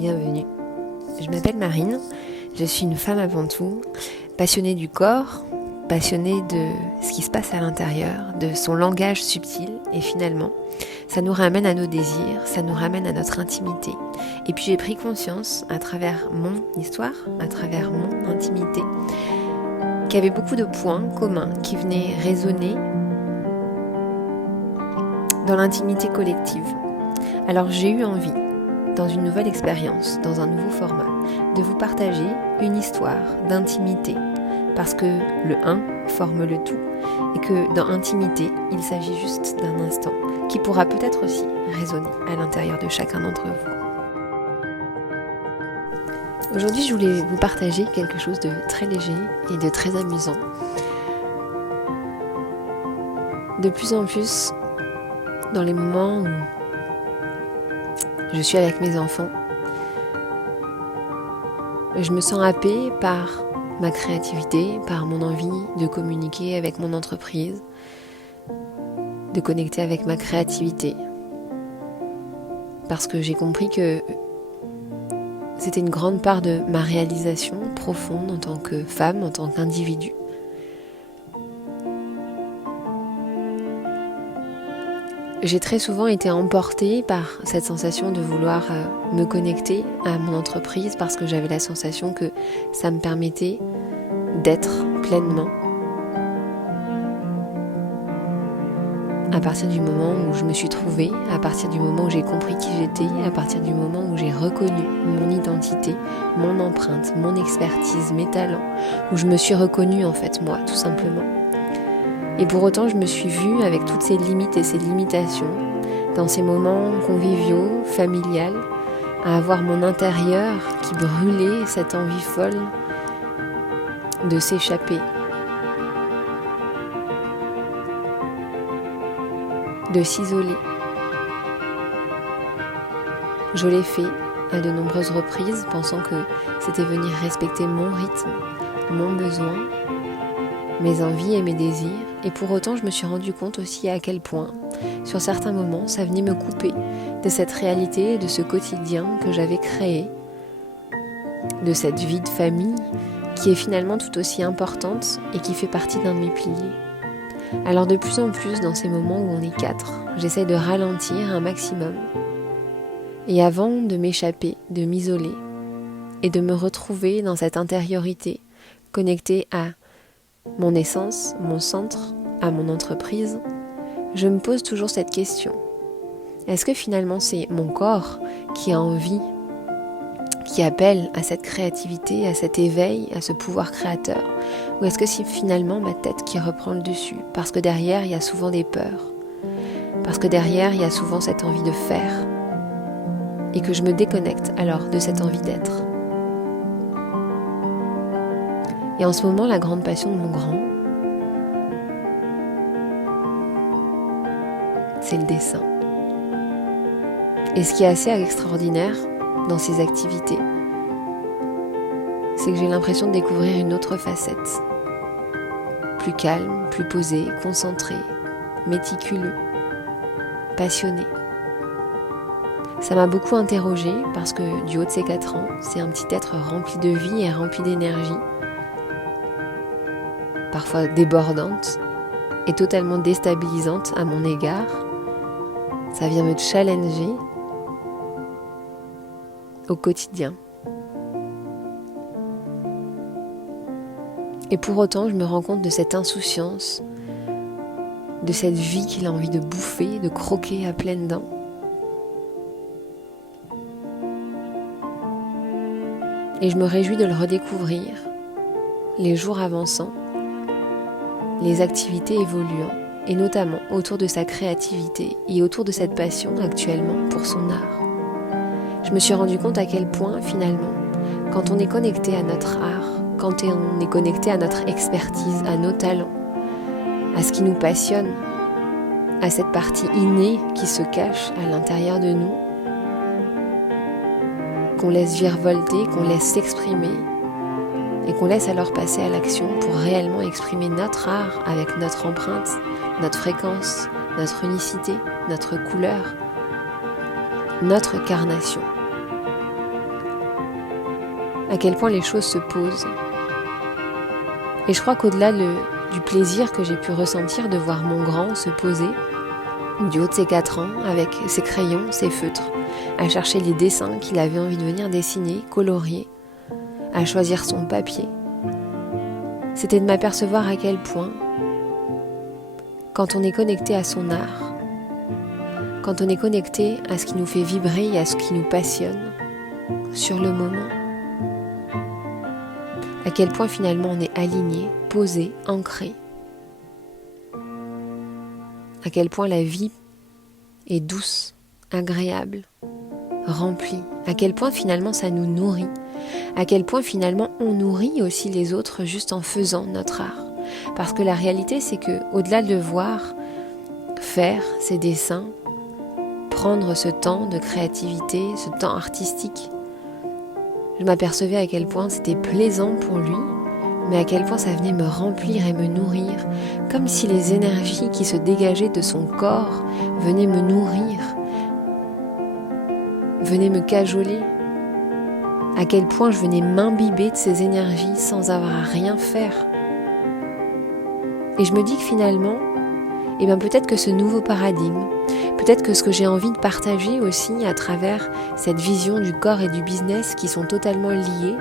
bienvenue. Je m'appelle Marine, je suis une femme avant tout, passionnée du corps, passionnée de ce qui se passe à l'intérieur, de son langage subtil et finalement, ça nous ramène à nos désirs, ça nous ramène à notre intimité. Et puis j'ai pris conscience à travers mon histoire, à travers mon intimité, qu'il y avait beaucoup de points communs qui venaient résonner dans l'intimité collective. Alors j'ai eu envie, dans une nouvelle expérience, dans un nouveau format, de vous partager une histoire d'intimité, parce que le un forme le tout, et que dans intimité, il s'agit juste d'un instant, qui pourra peut-être aussi résonner à l'intérieur de chacun d'entre vous. Aujourd'hui, je voulais vous partager quelque chose de très léger et de très amusant. De plus en plus, dans les moments où je suis avec mes enfants, je me sens happée par ma créativité, par mon envie de communiquer avec mon entreprise, de connecter avec ma créativité. Parce que j'ai compris que c'était une grande part de ma réalisation profonde en tant que femme, en tant qu'individu. J'ai très souvent été emportée par cette sensation de vouloir me connecter à mon entreprise parce que j'avais la sensation que ça me permettait d'être pleinement à partir du moment où je me suis trouvée, à partir du moment où j'ai compris qui j'étais, à partir du moment où j'ai reconnu mon identité, mon empreinte, mon expertise, mes talents, où je me suis reconnue en fait moi, tout simplement. Et pour autant, je me suis vue avec toutes ces limites et ces limitations, dans ces moments conviviaux, familiales, à avoir mon intérieur qui brûlait cette envie folle de s'échapper, de s'isoler. Je l'ai fait à de nombreuses reprises, pensant que c'était venir respecter mon rythme, mon besoin, mes envies et mes désirs, et pour autant je me suis rendu compte aussi à quel point, sur certains moments, ça venait me couper de cette réalité, de ce quotidien que j'avais créé, de cette vie de famille qui est finalement tout aussi importante et qui fait partie d'un de mes piliers. Alors de plus en plus, dans ces moments où on est 4, j'essaie de ralentir un maximum. Et avant de m'échapper, de m'isoler et de me retrouver dans cette intériorité, connectée à mon essence, mon centre, à mon entreprise, je me pose toujours cette question. Est-ce que finalement c'est mon corps qui a envie, qui appelle à cette créativité, à cet éveil, à ce pouvoir créateur? Ou est-ce que c'est finalement ma tête qui reprend le dessus? Parce que derrière, il y a souvent des peurs. Parce que derrière, il y a souvent cette envie de faire. Et que je me déconnecte alors de cette envie d'être. Et en ce moment, la grande passion de mon grand, c'est le dessin. Et ce qui est assez extraordinaire dans ces activités, c'est que j'ai l'impression de découvrir une autre facette. Plus calme, plus posé, concentré, méticuleux, passionné. Ça m'a beaucoup interrogée parce que du haut de ses 4 ans, c'est un petit être rempli de vie et rempli d'énergie, parfois débordante et totalement déstabilisante à mon égard. Ça vient me challenger au quotidien. Et pour autant, je me rends compte de cette insouciance, de cette vie qu'il a envie de bouffer, de croquer à pleines dents. Et je me réjouis de le redécouvrir, les jours avançant, les activités évoluant, et notamment autour de sa créativité et autour de cette passion actuellement pour son art. Je me suis rendu compte à quel point, finalement, quand on est connecté à notre art, quand on est connecté à notre expertise, à nos talents, à ce qui nous passionne, à cette partie innée qui se cache à l'intérieur de nous, qu'on laisse virevolter, qu'on laisse s'exprimer et qu'on laisse alors passer à l'action pour réellement exprimer notre art avec notre empreinte, notre fréquence, notre unicité, notre couleur, notre carnation. à quel point les choses se posent. Et je crois qu'au-delà du plaisir que j'ai pu ressentir de voir mon grand se poser, du haut de ses 4 ans, avec ses crayons, ses feutres, à chercher les dessins qu'il avait envie de venir dessiner, colorier, à choisir son papier, c'était de m'apercevoir à quel point, quand on est connecté à son art, quand on est connecté à ce qui nous fait vibrer et à ce qui nous passionne, sur le moment, à quel point finalement on est aligné, posé, ancré, à quel point la vie est douce, agréable, remplie, à quel point finalement ça nous nourrit, à quel point finalement on nourrit aussi les autres juste en faisant notre art. Parce que la réalité c'est que au-delà de voir, faire ces dessins, prendre ce temps de créativité, ce temps artistique, je m'apercevais à quel point c'était plaisant pour lui, mais à quel point ça venait me remplir et me nourrir, comme si les énergies qui se dégageaient de son corps venaient me nourrir, venaient me cajoler, à quel point je venais m'imbiber de ces énergies sans avoir à rien faire. Et je me dis que finalement, peut-être que ce nouveau paradigme, peut-être que ce que j'ai envie de partager aussi à travers cette vision du corps et du business qui sont totalement liés,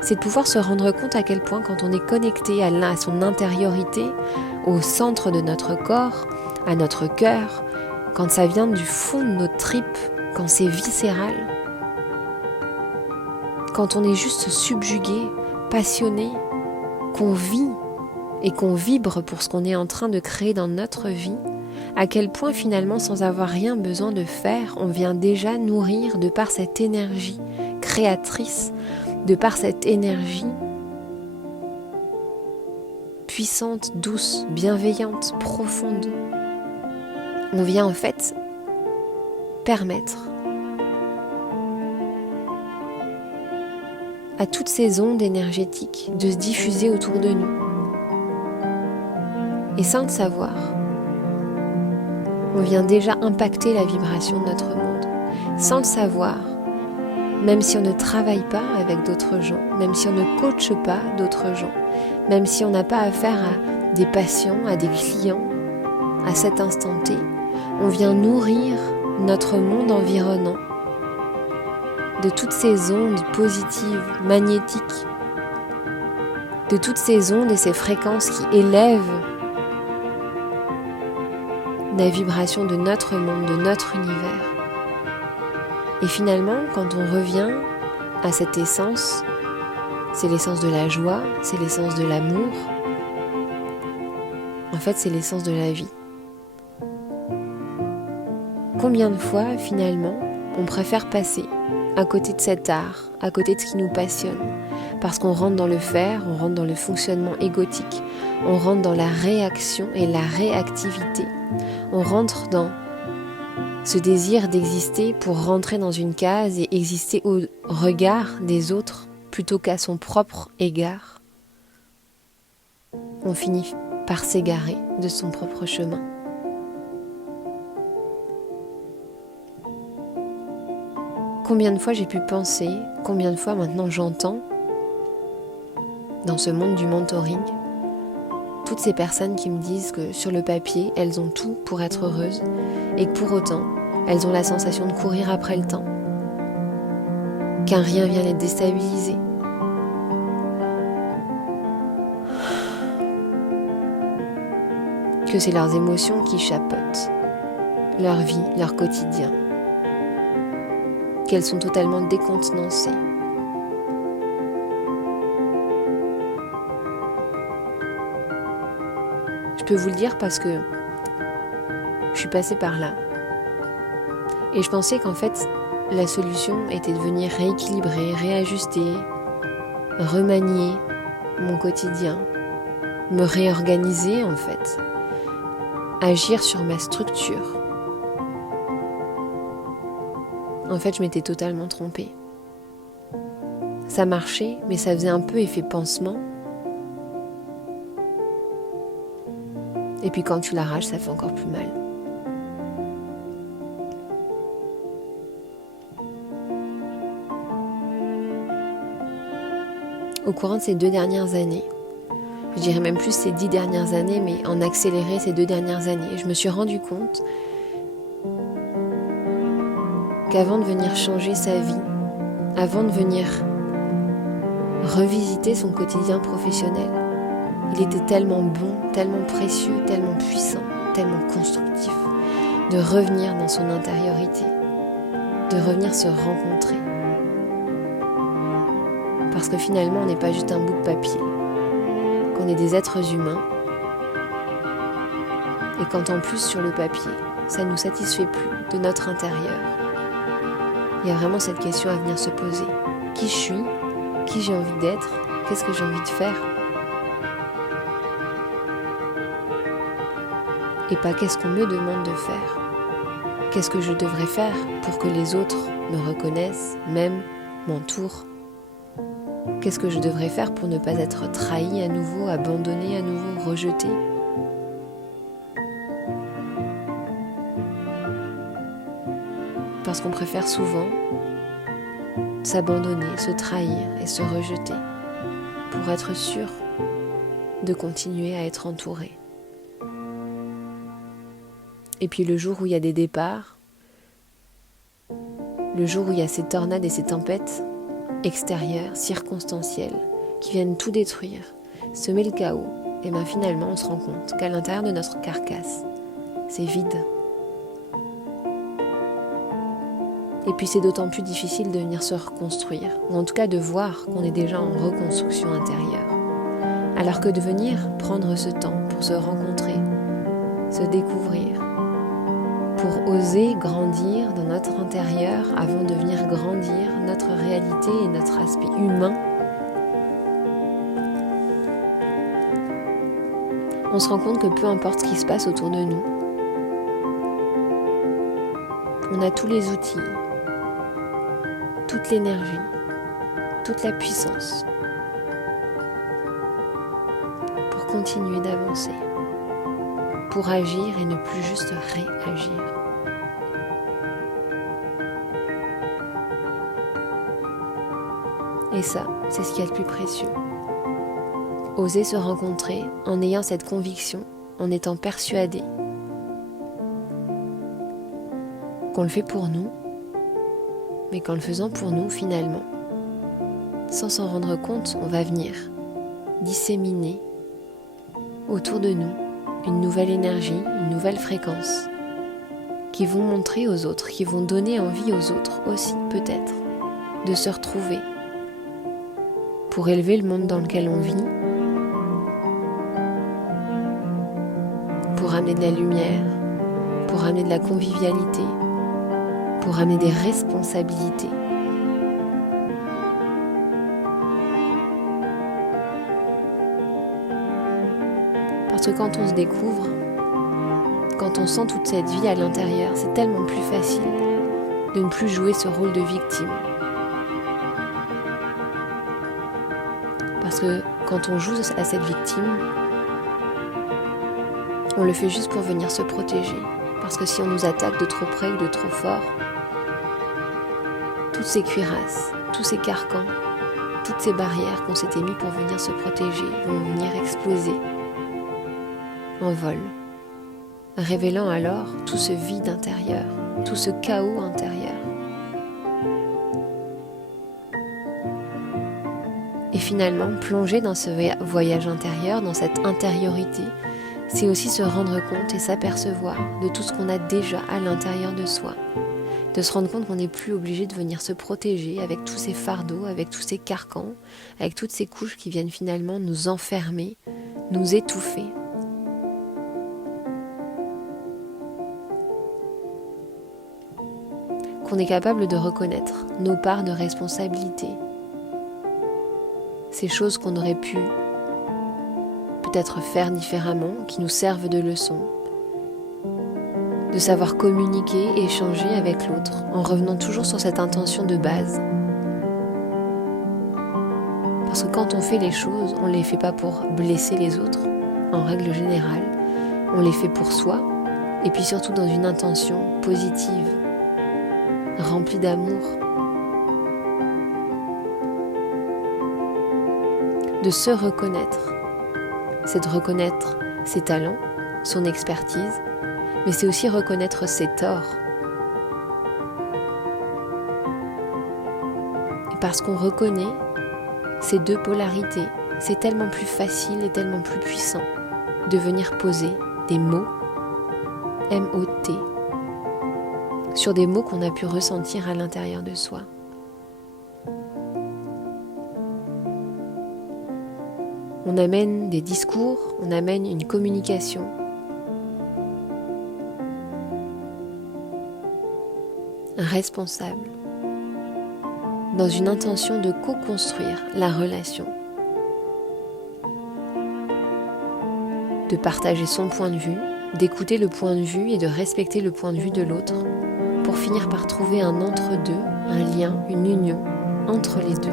c'est de pouvoir se rendre compte à quel point quand on est connecté à son intériorité, au centre de notre corps, à notre cœur, quand ça vient du fond de nos tripes, quand c'est viscéral, quand on est juste subjugué, passionné, qu'on vit et qu'on vibre pour ce qu'on est en train de créer dans notre vie, à quel point finalement sans avoir rien besoin de faire, on vient déjà nourrir de par cette énergie créatrice, de par cette énergie puissante, douce, bienveillante, profonde. On vient en fait permettre à toutes ces ondes énergétiques de se diffuser autour de nous. Et sans le savoir, on vient déjà impacter la vibration de notre monde. Sans le savoir, même si on ne travaille pas avec d'autres gens, même si on ne coache pas d'autres gens, même si on n'a pas affaire à des patients, à des clients, à cet instant T, on vient nourrir notre monde environnant de toutes ces ondes positives, magnétiques, de toutes ces ondes et ces fréquences qui élèvent la vibration de notre monde, de notre univers. Et finalement, quand on revient à cette essence, c'est l'essence de la joie, c'est l'essence de l'amour. En fait, c'est l'essence de la vie. Combien de fois, finalement, on préfère passer à côté de cet art, à côté de ce qui nous passionne, parce qu'on rentre dans le faire, on rentre dans le fonctionnement égotique, on rentre dans la réaction et la réactivité, on rentre dans ce désir d'exister pour rentrer dans une case et exister au regard des autres plutôt qu'à son propre égard. On finit par s'égarer de son propre chemin. Combien de fois j'ai pu penser, combien de fois maintenant j'entends dans ce monde du mentoring, toutes ces personnes qui me disent que sur le papier, elles ont tout pour être heureuses et que pour autant, elles ont la sensation de courir après le temps, qu'un rien vient les déstabiliser. Que c'est leurs émotions qui chapeautent leur vie, leur quotidien, qu'elles sont totalement décontenancées. Je peux vous le dire parce que je suis passée par là. Et je pensais qu'en fait, la solution était de venir rééquilibrer, réajuster, remanier mon quotidien, me réorganiser en fait, agir sur ma structure. En fait, je m'étais totalement trompée. Ça marchait, mais ça faisait un peu effet pansement. Et puis quand tu l'arraches, ça fait encore plus mal. au courant de ces 2 dernières années, je dirais même plus ces 10 dernières années, mais en accéléré ces 2 dernières années, je me suis rendu compte qu'avant de venir changer sa vie, avant de venir revisiter son quotidien professionnel, il était tellement bon, tellement précieux, tellement puissant, tellement constructif de revenir dans son intériorité, de revenir se rencontrer. Parce que finalement, on n'est pas juste un bout de papier, qu'on est des êtres humains, et quand en plus sur le papier, ça ne nous satisfait plus de notre intérieur. Il y a vraiment cette question à venir se poser. Qui je suis ? Qui j'ai envie d'être ? Qu'est-ce que j'ai envie de faire ? Et pas qu'est-ce qu'on me demande de faire ? Qu'est-ce que je devrais faire pour que les autres me reconnaissent, m'aiment, m'entourent ? Qu'est-ce que je devrais faire pour ne pas être trahi à nouveau, abandonné à nouveau, rejeté ? Parce qu'on préfère souvent s'abandonner, se trahir et se rejeter pour être sûr de continuer à être entouré. Et puis le jour où il y a des départs, le jour où il y a ces tornades et ces tempêtes extérieures, circonstancielles, qui viennent tout détruire, semer le chaos, et bien finalement on se rend compte qu'à l'intérieur de notre carcasse, c'est vide. Et puis c'est d'autant plus difficile de venir se reconstruire, ou en tout cas de voir qu'on est déjà en reconstruction intérieure. Alors que de venir prendre ce temps pour se rencontrer, se découvrir, pour oser grandir dans notre intérieur avant de venir grandir notre réalité et notre aspect humain, on se rend compte que peu importe ce qui se passe autour de nous, on a tous les outils, toute l'énergie, toute la puissance pour continuer d'avancer, pour agir et ne plus juste réagir. Et ça, c'est ce qu'il y a de plus précieux. Oser se rencontrer en ayant cette conviction, en étant persuadé qu'on le fait pour nous, mais qu'en le faisant pour nous, finalement, sans s'en rendre compte, on va venir disséminer autour de nous une nouvelle énergie, une nouvelle fréquence qui vont montrer aux autres, qui vont donner envie aux autres aussi, peut-être, de se retrouver pour élever le monde dans lequel on vit, pour amener de la lumière, pour amener de la convivialité, pour amener des responsabilités. Parce que quand on se découvre, quand on sent toute cette vie à l'intérieur, c'est tellement plus facile de ne plus jouer ce rôle de victime. Parce que quand on joue à cette victime, on le fait juste pour venir se protéger. Parce que si on nous attaque de trop près ou de trop fort, toutes ces cuirasses, tous ces carcans, toutes ces barrières qu'on s'était mis pour venir se protéger vont venir exploser en vol, révélant alors tout ce vide intérieur, tout ce chaos intérieur. Et finalement, plonger dans ce voyage intérieur, dans cette intériorité, c'est aussi se rendre compte et s'apercevoir de tout ce qu'on a déjà à l'intérieur de soi. De se rendre compte qu'on n'est plus obligé de venir se protéger avec tous ces fardeaux, avec tous ces carcans, avec toutes ces couches qui viennent finalement nous enfermer, nous étouffer. Qu'on est capable de reconnaître nos parts de responsabilité, ces choses qu'on aurait pu peut-être faire différemment, qui nous servent de leçon, de savoir communiquer et échanger avec l'autre en revenant toujours sur cette intention de base. Parce que quand on fait les choses, on ne les fait pas pour blesser les autres, en règle générale, on les fait pour soi et puis surtout dans une intention positive, remplie d'amour. de se reconnaître. C'est de reconnaître ses talents, son expertise, mais c'est aussi reconnaître ses torts. Et parce qu'on reconnaît ces deux polarités, c'est tellement plus facile et tellement plus puissant de venir poser des mots, M-O-T, sur des mots qu'on a pu ressentir à l'intérieur de soi. On amène des discours, on amène une communication. Un responsable, dans une intention de co-construire la relation, de partager son point de vue, d'écouter le point de vue et de respecter le point de vue de l'autre, pour finir par trouver un entre-deux, un lien, une union entre les deux.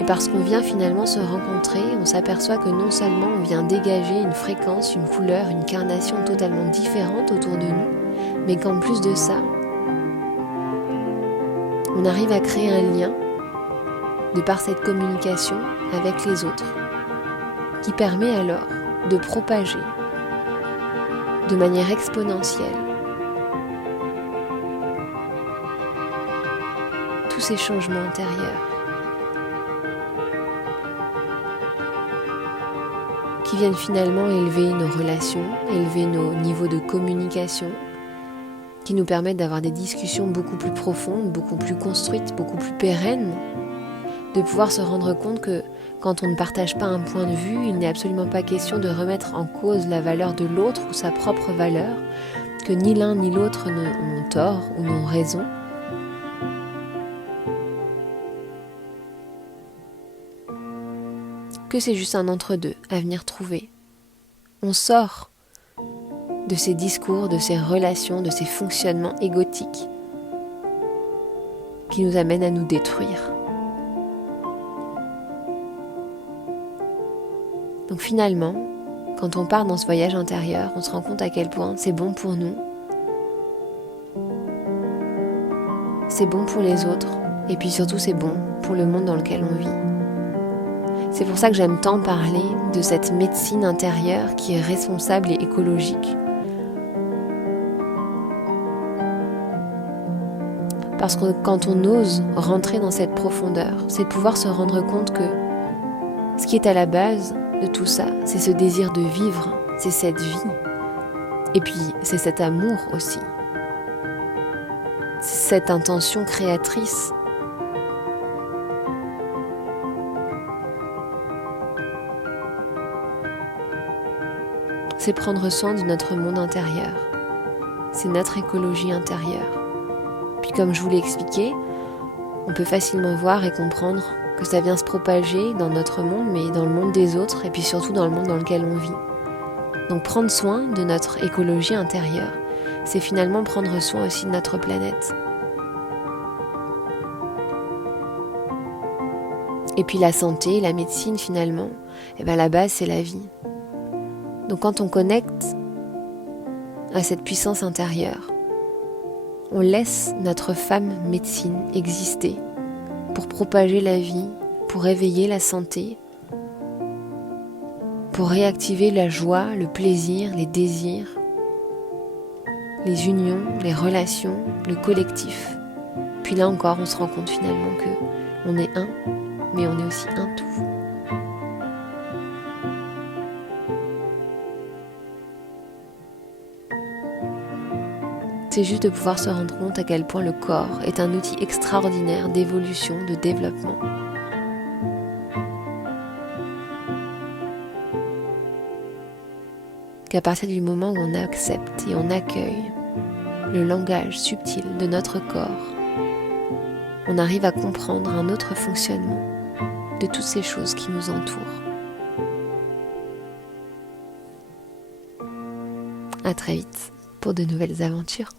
Et parce qu'on vient finalement se rencontrer, on s'aperçoit que non seulement on vient dégager une fréquence, une couleur, une carnation totalement différente autour de nous, mais qu'en plus de ça, on arrive à créer un lien de par cette communication avec les autres, qui permet alors de propager de manière exponentielle tous ces changements intérieurs qui viennent finalement élever nos relations, élever nos niveaux de communication, qui nous permettent d'avoir des discussions beaucoup plus profondes, beaucoup plus construites, beaucoup plus pérennes, de pouvoir se rendre compte que quand on ne partage pas un point de vue, il n'est absolument pas question de remettre en cause la valeur de l'autre ou sa propre valeur, que ni l'un ni l'autre n'ont tort ou n'ont raison. Que c'est juste un entre-deux à venir trouver. On sort de ces discours, de ces relations, de ces fonctionnements égotiques qui nous amènent à nous détruire. Donc finalement, quand on part dans ce voyage intérieur, on se rend compte à quel point c'est bon pour nous, c'est bon pour les autres, et puis surtout c'est bon pour le monde dans lequel on vit. C'est pour ça que j'aime tant parler de cette médecine intérieure qui est responsable et écologique. Parce que quand on ose rentrer dans cette profondeur, c'est de pouvoir se rendre compte que ce qui est à la base de tout ça, c'est ce désir de vivre, c'est cette vie. Et puis, c'est cet amour aussi. C'est cette intention créatrice. C'est prendre soin de notre monde intérieur. C'est notre écologie intérieure. Puis comme je vous l'ai expliqué, on peut facilement voir et comprendre que ça vient se propager dans notre monde, mais dans le monde des autres, et puis surtout dans le monde dans lequel on vit. Donc prendre soin de notre écologie intérieure, c'est finalement prendre soin aussi de notre planète. Et puis la santé, la médecine finalement, la base c'est la vie. Donc quand on connecte à cette puissance intérieure, on laisse notre femme médecine exister pour propager la vie, pour éveiller la santé, pour réactiver la joie, le plaisir, les désirs, les unions, les relations, le collectif. Puis là encore, on se rend compte finalement que on est un, mais on est aussi un tout. C'est juste de pouvoir se rendre compte à quel point le corps est un outil extraordinaire d'évolution, de développement. Qu'à partir du moment où on accepte et on accueille le langage subtil de notre corps, on arrive à comprendre un autre fonctionnement de toutes ces choses qui nous entourent. À très vite pour de nouvelles aventures.